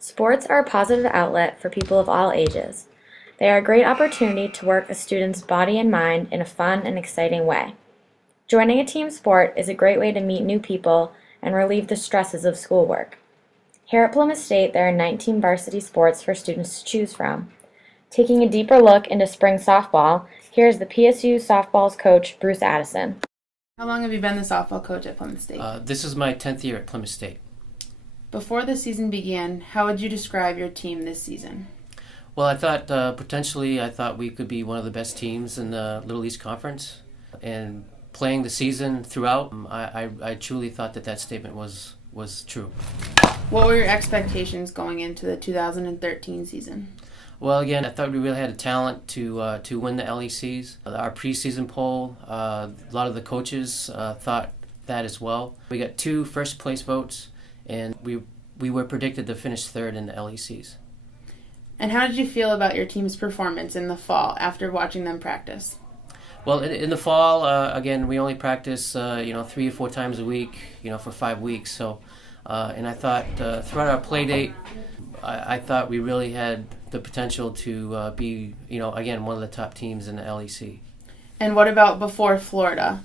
Sports are a positive outlet for people of all ages. They are a great opportunity to work a student's body and mind in a fun and exciting way. Joining a team sport is a great way to meet new people and relieve the stresses of schoolwork. Here at Plymouth State, there are 19 varsity sports for students to choose from. Taking a deeper look into spring softball, here's the PSU softball's coach, Bruce Addison. How long have you been the softball coach at Plymouth State? This is my 10th year at Plymouth State. Before the season began, how would you describe your team this season? Well, I thought potentially we could be one of the best teams in the Little East Conference. And playing the season throughout, I truly thought that statement was true. What were your expectations going into the 2013 season? Well, again, I thought we really had a talent to win the LECs. Our preseason poll, a lot of the coaches thought that as well. We got 2 first place votes, and we were predicted to finish third in the LECs. And how did you feel about your team's performance in the fall after watching them practice? Well, in the fall, again, we only practice 3 or 4 times a week, for 5 weeks. So, and I thought throughout our play date, I thought we really had the potential to be, again, one of the top teams in the LEC. And what about before Florida?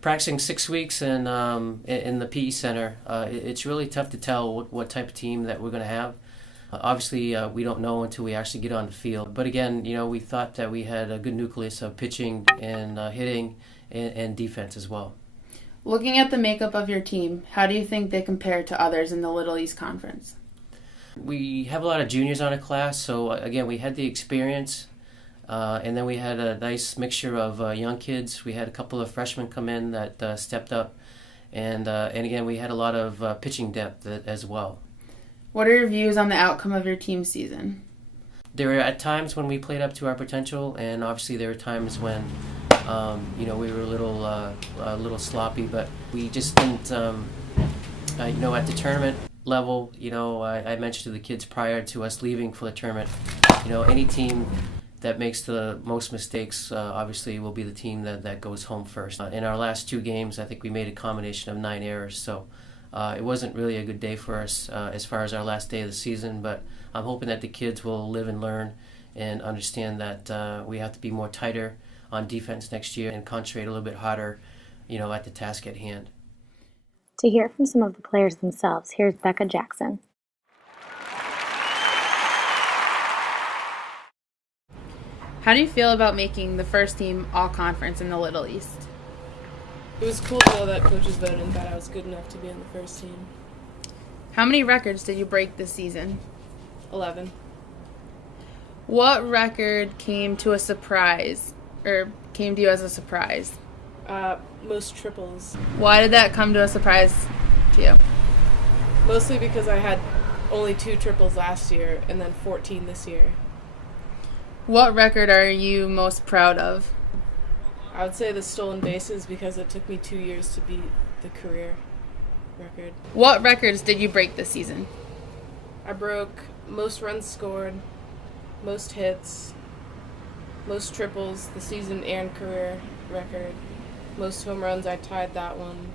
Practicing 6 weeks in the PE Center, it's really tough to tell what type of team that we're going to have. Obviously, we don't know until we actually get on the field. But again, we thought that we had a good nucleus of pitching and hitting and defense as well. Looking at the makeup of your team, how do you think they compare to others in the Little East Conference? We have a lot of juniors on a class, so again, we had the experience. And then we had a nice mixture of young kids. We had a couple of freshmen come in that stepped up. And again, we had a lot of pitching depth as well. What are your views on the outcome of your team season? There were at times when we played up to our potential, and obviously there were times when we were a little sloppy, but we just didn't. At the tournament level, I mentioned to the kids prior to us leaving for the tournament, any team that makes the most mistakes obviously will be the team that goes home first. In our last 2 games, I think we made a combination of 9 errors, so it wasn't really a good day for us as far as our last day of the season, but I'm hoping that the kids will live and learn and understand that we have to be more tighter on defense next year and concentrate a little bit harder, at the task at hand. To hear from some of the players themselves, here's Becca Jackson. How do you feel about making the first team all-conference in the Little East? It was cool to know that coaches voted and thought I was good enough to be on the first team. How many records did you break this season? 11. What record came to you as a surprise? Most triples. Why did that come to a surprise to you? Mostly because I had only 2 triples last year and then 14 this year. What record are you most proud of? I would say the stolen bases because it took me 2 years to beat the career record. What records did you break this season? I broke most runs scored, most hits, most triples, the season and career record. Most home runs, I tied that one.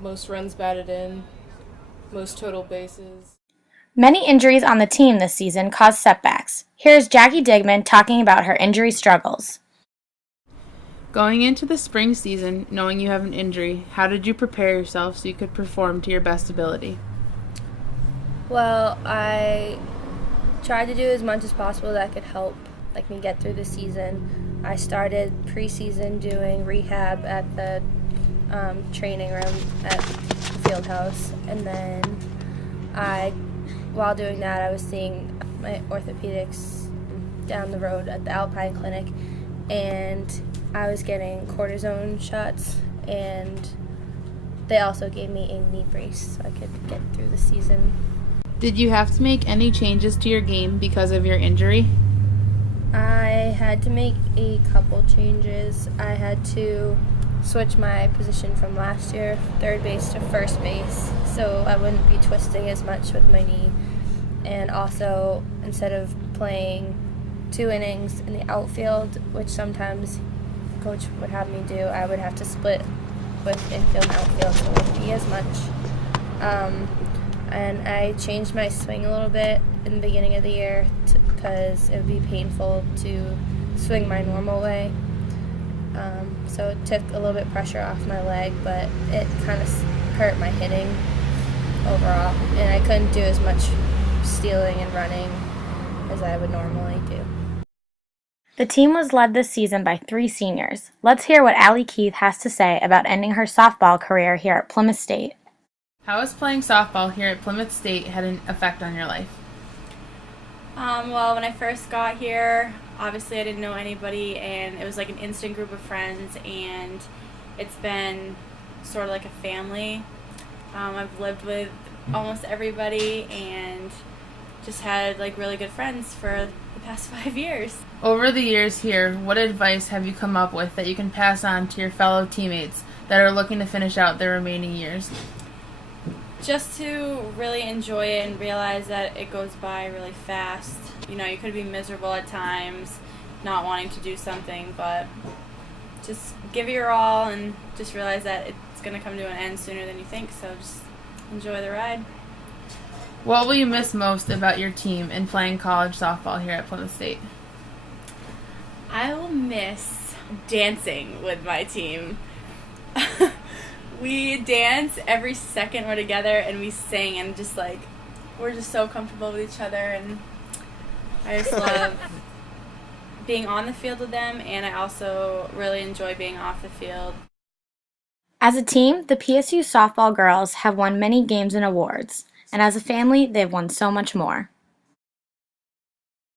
Most runs batted in, most total bases. Many injuries on the team this season caused setbacks. Here's Jackie Digman talking about her injury struggles. Going into the spring season, knowing you have an injury, how did you prepare yourself so you could perform to your best ability? Well, I tried to do as much as possible that could help me get through the season. I started preseason doing rehab at the training room at the field house, and then while doing that, I was seeing my orthopedics down the road at the Alpine Clinic, and I was getting cortisone shots, and they also gave me a knee brace so I could get through the season. Did you have to make any changes to your game because of your injury? I had to make a couple changes. I had to switch my position from last year, third base to first base, so I wouldn't be twisting as much with my knee. And also, instead of playing 2 innings in the outfield, which sometimes coach would have me do, I would have to split with infield and outfield, so it wouldn't be as much. And I changed my swing a little bit in the beginning of the year because it would be painful to swing my normal way. So it took a little bit pressure off my leg, but it kind of hurt my hitting overall. And I couldn't do as much stealing and running as I would normally do. The team was led this season by 3 seniors. Let's hear what Allie Keith has to say about ending her softball career here at Plymouth State. How has playing softball here at Plymouth State had an effect on your life? Well, when I first got here, obviously I didn't know anybody, and it was like an instant group of friends, and it's been sort of like a family. I've lived with almost everybody and just had like really good friends for the past 5 years. Over the years here, what advice have you come up with that you can pass on to your fellow teammates that are looking to finish out their remaining years? Just to really enjoy it and realize that it goes by really fast. You know, you could be miserable at times, not wanting to do something, but just give it your all and just realize that it's going to come to an end sooner than you think, so just enjoy the ride. What will you miss most about your team in playing college softball here at Plymouth State? I will miss dancing with my team. We dance every second we're together, and we sing, and just like we're just so comfortable with each other, and I just love being on the field with them, and I also really enjoy being off the field. As a team, the PSU softball girls have won many games and awards, and as a family, they've won so much more.